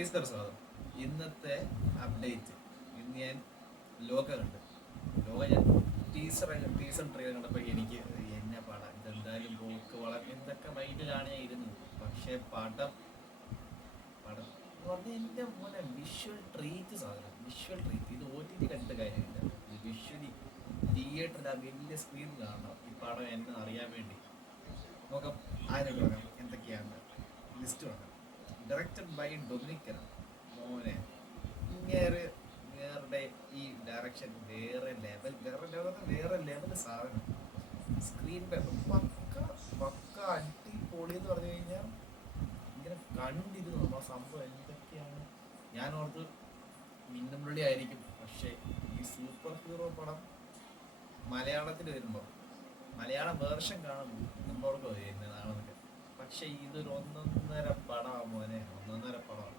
കുട്ടീസ്കർ സ്വാഗതം. ഇന്നത്തെ അപ്ഡേറ്റ്, ഇന്ന് ഞാൻ ലോക കണ്ട്. ലോക ഞാൻ ടീസർ ട്രെയിലർ കണ്ടപ്പോൾ എനിക്ക് എന്നെ പാടാം, ഇതെന്തായാലും പോക്ക് വളരെ എന്തൊക്കെ മൈൻഡിലാണ് ഞാൻ ഇരുന്നത്. പക്ഷേ പടം പടം എന്ന് പറഞ്ഞാൽ എൻ്റെ മോനെ വിഷ്വൽ ട്രീറ്റ് സാധനം, വിഷ്വൽ ട്രീറ്റ്. ഇത് OTT കണ്ടിട്ട് കാര്യമില്ല, ഇത് വിഷ്വലി തിയേറ്ററിൽ ആ വലിയ സ്ക്രീൻ കാണണം ഈ പടം എന്നെ അറിയാൻ വേണ്ടി. നമുക്ക് ആരോട് പറയാം, എന്തൊക്കെയാണ് ലിസ്റ്റ് പറയാം. ഡയറക്റ്റഡ് ബൈ ഡൊമിനിക് മോനെ, ഇങ്ങേരുടെ ഈ ഡയറക്ഷൻ വേറെ ലെവൽ സാധനം. സ്ക്രീൻ പക്ക പക്ക അടിപൊളി എന്ന് പറഞ്ഞു കഴിഞ്ഞാൽ ഇങ്ങനെ കണ്ടിരുന്നു നമ്മൾ സംഭവം എന്തൊക്കെയാണ്. ഞാൻ ഓർത്ത് മിന്നുമുള്ളി ആയിരിക്കും, പക്ഷേ ഈ സൂപ്പർ ഹീറോ പടം മലയാളത്തിൽ വരുമ്പോൾ മലയാളം വേർഷൻ കാണുമ്പോൾ നമ്മളോട് എന്നതാണെന്നൊക്കെ. പക്ഷെ ഇതൊരു ഒന്നൊന്നര പടമാണ് മോനെ, ഒന്നൊന്നര പടമാണ്.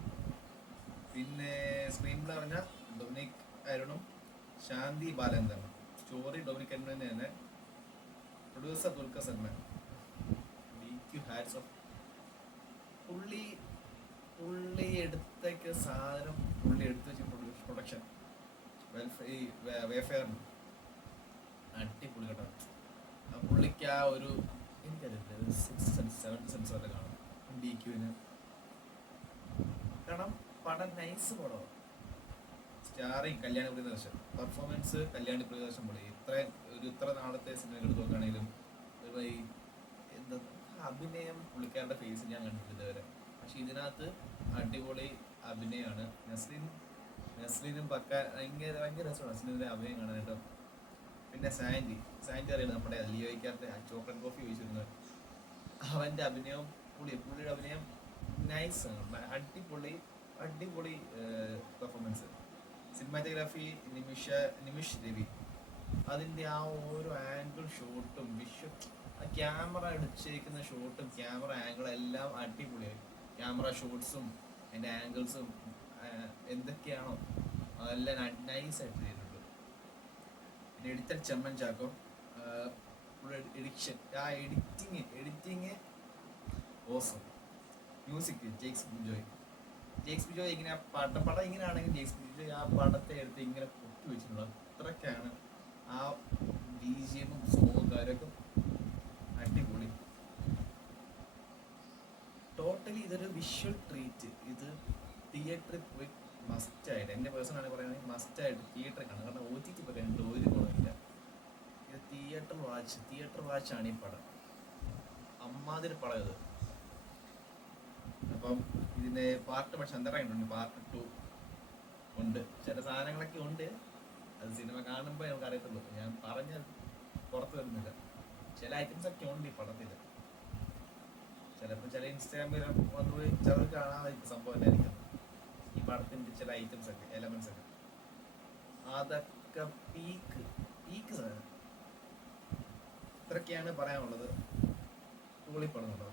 പിന്നെ സ്ക്രീൻ പ്ലേ പറഞ്ഞാൽ ഡൊമിനിക് അരുണും ശാന്തി ബാലചന്ദ്രനും, സ്റ്റോറി ഡൊമിനിക് അരുണിന് തന്നെ, producer Dulquer Salman. Hats off. പുള്ളി എടുത്തേക്ക് സാധനം, പുള്ളി എടുത്തു വെച്ച് പ്രൊഡക്ഷൻ വേഫെയറിന് അടിപൊളി കേട്ടോ. ആ പുള്ളിക്ക് ആ ഒരു എനിക്കറിയില്ല 6 സെൻസ് 7 സെൻസ് വരെ കാണും DQന്. കാരണം പടം നൈസ് പടം. സ്റ്റാറിങ് കല്യാണി പ്രിയദർശൻ, പെർഫോമൻസ് കല്യാണി പ്രിയദർശൻ പൊളി. ഇത്ര നാളത്തെ സിനിമകൾ എടുത്ത് നോക്കുകയാണെങ്കിലും എന്താ അഭിനയം പുള്ളിക്കാരുടെ ഫേസ് ഞാൻ കണ്ടിട്ടില്ല ഇതുവരെ. പക്ഷെ ഇതിനകത്ത് അടിപൊളി അഭിനയമാണ്. നസ്രീനും പക്ക ഭയങ്കര രസമാണ് നസ്രീൻ്റെ അഭിനയം കാണാനായിട്ട്. പിന്നെ സാൻഡി അറിയാം, നമ്മുടെ ലിയോയ്ക്കകത്ത് ചോക്ലേറ്റ് കോഫി ചോദിച്ചിരുന്നത്. അവൻ്റെ അഭിനയം പുള്ളിയുടെ അഭിനയം നൈസാണ്, അടിപൊളി പെർഫോമൻസ്. സിനിമാറ്റോഗ്രാഫി നിമിഷ് രവി. അതിൻ്റെ ആ ഓരോ ആംഗിൾ ഷോട്ടും ക്യാമറ അടിച്ചേക്കുന്ന ഷോട്ടും ക്യാമറ ആംഗിൾ എല്ലാം അടിപൊളിയായി. ക്യാമറ ഷോട്ട്സും അതിൻ്റെ ആംഗിൾസും എന്തൊക്കെയാണോ അതെല്ലാം നൈസായിട്ട് ചെയ്തിട്ടുണ്ട്. പിന്നെ editor Chemman Chacko, editing awesome. Music Jakes Bejoy. ഇങ്ങനെ പടം ഇങ്ങനെയാണെങ്കിൽ ജെയ്ക്സ് ബിജോയ് ആ പടത്തെ എടുത്ത് ഇങ്ങനെ കൊത്തി വെച്ചിട്ടുള്ളത്. അത്രയ്ക്കാണ് ആ BGM സോങ്ങും കാര്യമൊക്കെ അടിപൊളി. ടോട്ടലി ഇതൊരു വിഷ്വൽ ട്രീറ്റ്. ഇത് തിയേറ്ററിൽ പോയി മസ്റ്റായിട്ട്, എൻ്റെ പേഴ്സണാണ് പറയുകയാണെങ്കിൽ മസ്റ്റായിട്ട് തിയേറ്ററിൽ കാണും. കാരണം OTT പറയാനുണ്ട് ഒരു ഗുണമില്ല. ഇത് തിയേറ്റർ വാച്ചാണ് ഈ പടം. അമ്മാതിരി പടം ഇത്. അപ്പം ഇതിൻ്റെ പാർട്ട് പക്ഷെ എന്തായിട്ടുണ്ട്, പാർട്ട് 2 ഉണ്ട്. ചില സാധനങ്ങളൊക്കെ ഉണ്ട്, അത് സിനിമ കാണുമ്പോൾ നമുക്ക് അറിയത്തുള്ളൂ. ഞാൻ പറഞ്ഞത് പുറത്ത് വരുന്നില്ല. ചില ഐറ്റംസ് ഒക്കെ ഉണ്ട് ഈ പടത്തിൽ. ചിലപ്പോൾ ചില ഇൻസ്റ്റാഗ്രാമിൽ വന്നുപോയി ചിലർ കാണാൻ സംഭവം എന്തായിരിക്കും ഈ പടത്തിൻ്റെ ചില ഐറ്റംസ് ഒക്കെ, എലമെന്റ്സ് ഒക്കെ. അതൊക്കെ പീക്ക് സാധനം. ഇത്രയൊക്കെയാണ് പറയാനുള്ളത്. പൊളിപ്പടം കേട്ടോ.